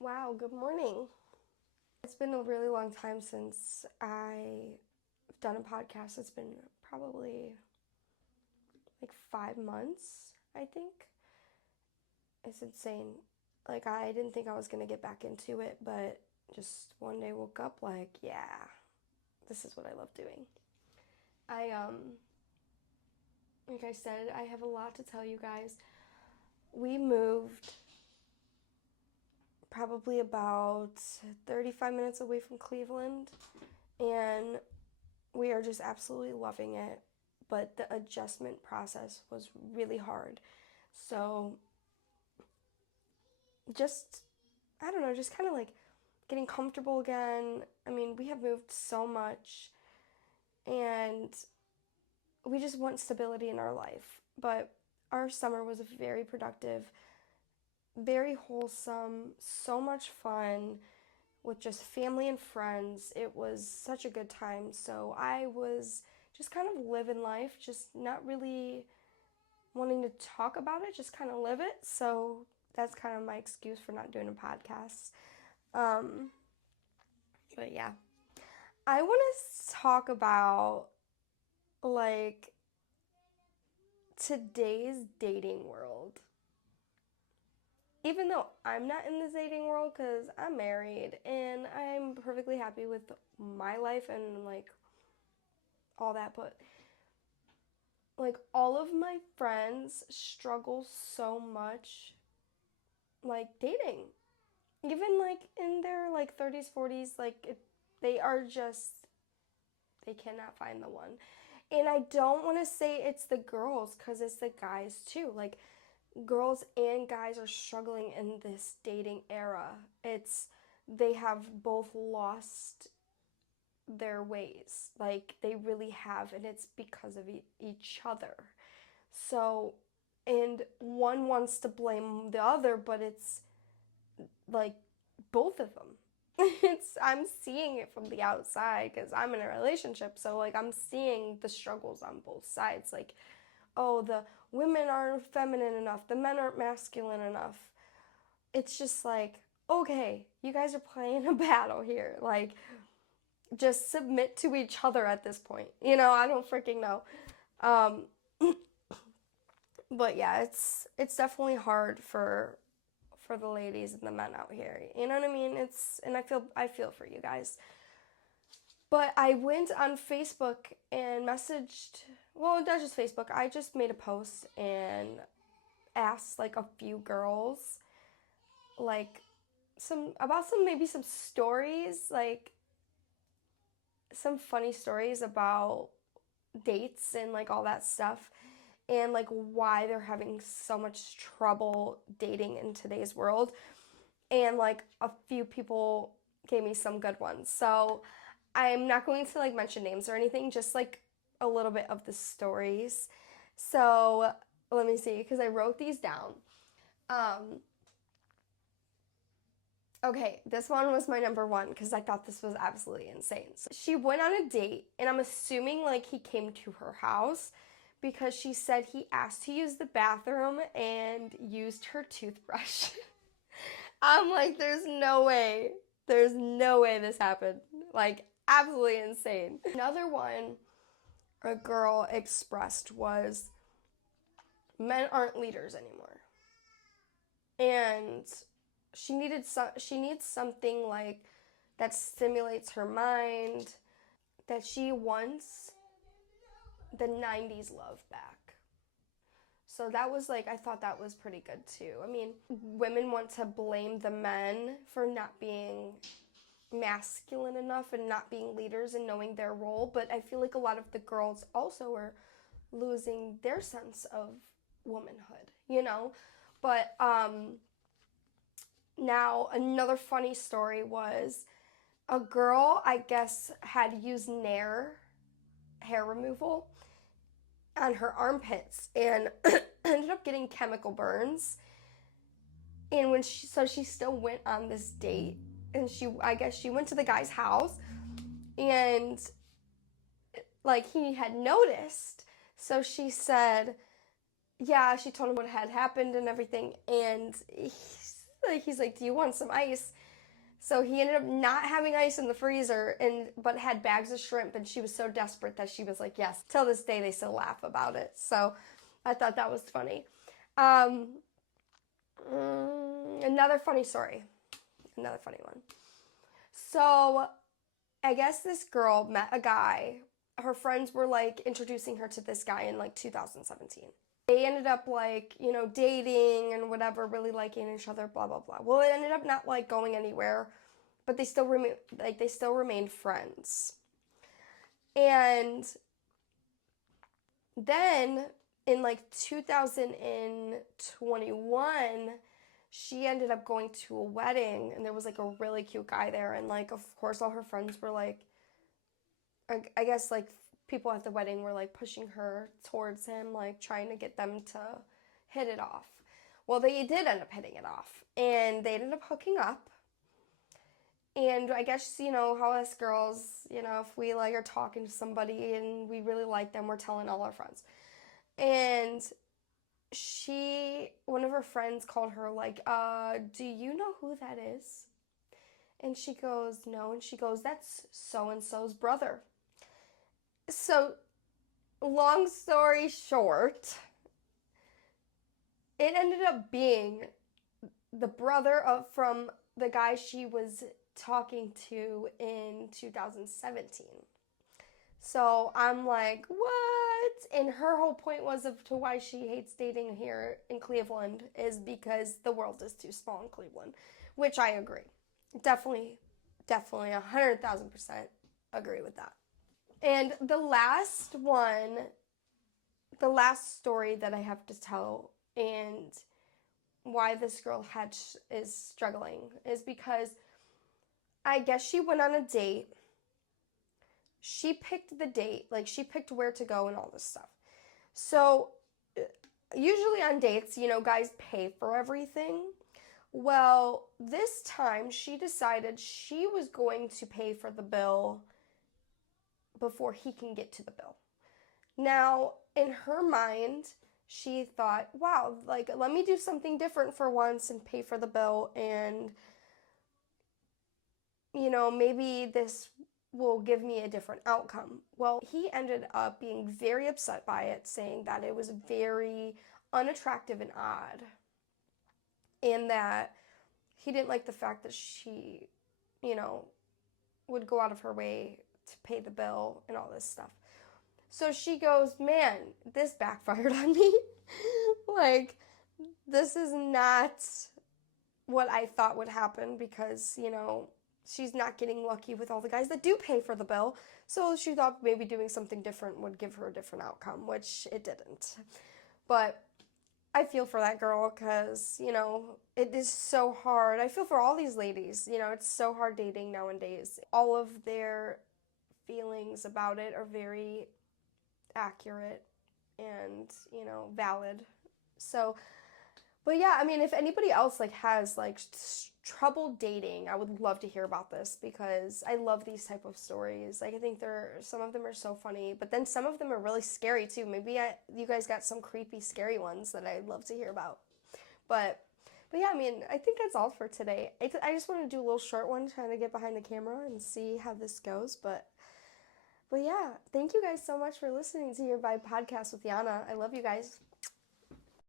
Wow, good morning. It's been a really long time since I've done a podcast. It's been probably like 5 months, I think. It's insane. Like, I didn't think I was going to get back into it, but just one day woke up like, yeah, this is what I love doing. I, like I said, I have a lot to tell you guys. We moved probably about 35 minutes away from Cleveland, and we are just absolutely loving it, but the adjustment process was really hard. So, just, I don't know, just kind of like getting comfortable again. I mean, we have moved so much and we just want stability in our life. But our summer was very productive, very wholesome, so much fun with just family and friends. It was such a good time. So I was just kind of living life, just not really wanting to talk about it, just kind of live it. So that's kind of my excuse for not doing a podcast. Um, but yeah, I want to talk about like today's dating world. Even though I'm not in the dating world because I'm married and I'm perfectly happy with my life and like all that, but like all of my friends struggle so much like dating. Even like in their like 30s, 40s, they are just they cannot find the one. And I don't want to say it's the girls cuz it's the guys too. Like girls and guys are struggling in this dating era. It's they have both lost their ways. Like they really have, and it's because of each other. So, and one wants to blame the other, but it's like both of them. It's I'm seeing it from the outside because I'm in a relationship, so like I'm seeing the struggles on both sides. Like, oh, the women aren't feminine enough, the men aren't masculine enough. It's just like, okay, you guys are playing a battle here. Like, just submit to each other at this point. I don't freaking know. Um, but yeah, it's definitely hard for the ladies and the men out here. You know what I mean? It's and I feel for you guys. But I went on Facebook and messaged, well, not just Facebook. I just made a post and asked like a few girls like some maybe some stories, like some funny stories about dates and like all that stuff and like why they're having so much trouble dating in today's world. And like a few people gave me some good ones. So I'm not going to like mention names or anything, just like a little bit of the stories. So let me see, because I wrote these down. Um, okay, this one was my number one because I thought this was absolutely insane. So she went on a date, and I'm assuming like he came to her house because she said he asked to use the bathroom and used her toothbrush. I'm like, there's no way. There's no way this happened. Like, absolutely insane. Another one a girl expressed was men aren't leaders anymore. And she needs something like that stimulates her mind, that she wants the 90s love back. So that was like, I thought that was pretty good too. I mean, women want to blame the men for not being masculine enough and not being leaders and knowing their role, but I feel like a lot of the girls also are losing their sense of womanhood. But now another funny story was a girl, I guess, had used Nair hair removal on her armpits and ended up getting chemical burns. And she still went on this date, and I guess she went to the guy's house, and like he had noticed. So she said, yeah, she told him what had happened and everything, and Like he's like, "Do you want some ice?" So he ended up not having ice in the freezer but had bags of shrimp, and she was so desperate that she was like, "Yes." Till this day they still laugh about it. So I thought that was funny. Um, Another funny story. Another funny one. So I guess this girl met a guy. Her friends were like introducing her to this guy in like 2017. They ended up like, dating and whatever, really liking each other, blah blah blah. Well, it ended up not like going anywhere, but they still remained friends. And then in like 2021, she ended up going to a wedding, and there was like a really cute guy there, and like of course all her friends were like, I guess like people at the wedding were like pushing her towards him, like trying to get them to hit it off. Well, they did end up hitting it off, and they ended up hooking up. And I guess, how us girls, if we like are talking to somebody and we really like them, we're telling all our friends. And one of her friends called her like, do you know who that is? And she goes, no. And she goes, that's so and so's brother. So, long story short, it ended up being the brother from the guy she was talking to in 2017. So I'm like, what? And her whole point was of to why she hates dating here in Cleveland is because the world is too small in Cleveland, which I agree. Definitely, definitely 100,000% agree with that. And the last story that I have to tell, and why this girl is struggling, is because I guess she went on a date. She picked the date, like she picked where to go and all this stuff. So usually on dates, guys pay for everything. Well, this time she decided she was going to pay for the bill before he can get to the bill. Now, in her mind, she thought, wow, like, let me do something different for once and pay for the bill, and, maybe this will give me a different outcome. Well, he ended up being very upset by it, saying that it was very unattractive and odd, and that he didn't like the fact that she, you know, would go out of her way to pay the bill and all this stuff. So she goes, man, this backfired on me. Like, this is not what I thought would happen because, she's not getting lucky with all the guys that do pay for the bill. So she thought maybe doing something different would give her a different outcome, which it didn't. But I feel for that girl because, it is so hard. I feel for all these ladies. It's so hard dating nowadays. All of their feelings about it are very accurate and, valid. So, but yeah, I mean, if anybody else like has like trouble dating, I would love to hear about this because I love these type of stories. Like I think some of them are so funny, but then some of them are really scary too. Maybe you guys got some creepy, scary ones that I'd love to hear about. But but yeah, I mean, I think that's all for today. I just want to do a little short one, trying to get behind the camera and see how this goes. But yeah, thank you guys so much for listening to your Vibe podcast with Yana. I love you guys.